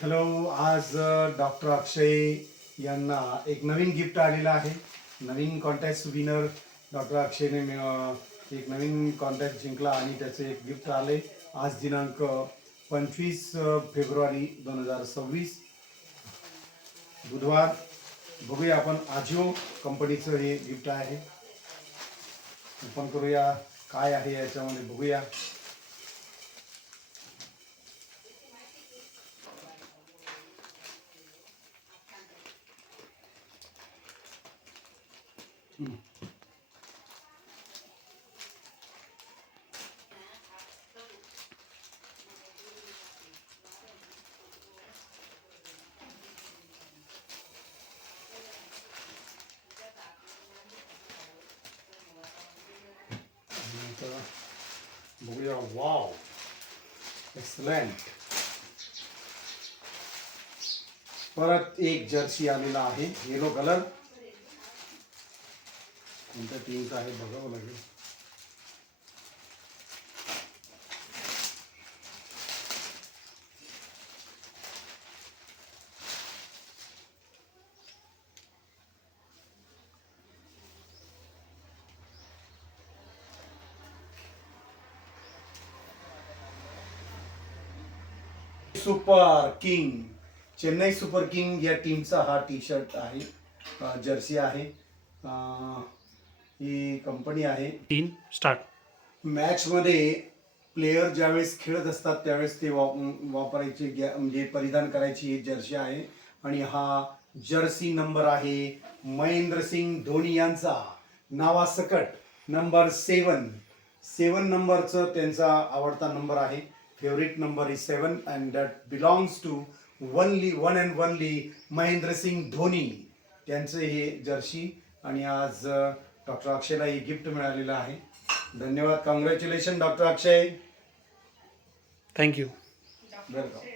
Hello, आज doctor अक्षय यांना एक नवीन गिफ्ट आलेलं आहे. नवीन कॉन्टॅक्ट विनर डॉक्टर अक्षयने एक नवीन कॉन्टॅक्ट जिंकला आणि त्याचे एक गिफ्ट आले. आज दिनांक 25 फेब्रुवारी 2026 बुधवार. बघूया आपण आजिओ कंपनीचं हे गिफ्ट आहे. ओपन करूया, काय आहे याच्यामध्ये बघूया. बघूया. Wow, excellent. परत एक जर्सी आलेला आहे, येलो कलर. कोणत्या टीमचा आहे बघावं लागेल. Super king, Chennai super king या टीमचा हा टी शर्ट आहे, जर्सी आहे. ही कंपनी आहे. 3 स्टार्ट. मॅचमध्ये प्लेयर ज्यावेळेस खेळत असतात त्यावेळेस ते वापरायचे म्हणजे परिधान करायची ही जर्सी आहे. आणि हा जर्सी नंबर आहे महेंद्रसिंग धोनी यांचा, नावासकट नंबर 7 नंबरचं त्यांचा आवडता नंबर आहे. Favourite number is 7 and that belongs to one and only Mahendra Singh Dhoni. त्यांचं हे जर्सी. आणि आज डॉक्टर अक्षयला हे गिफ्ट मिळालेलं आहे. धन्यवाद. कॉंग्रॅच्युलेशन डॉक्टर अक्षय. थँक्यू. वेलकम.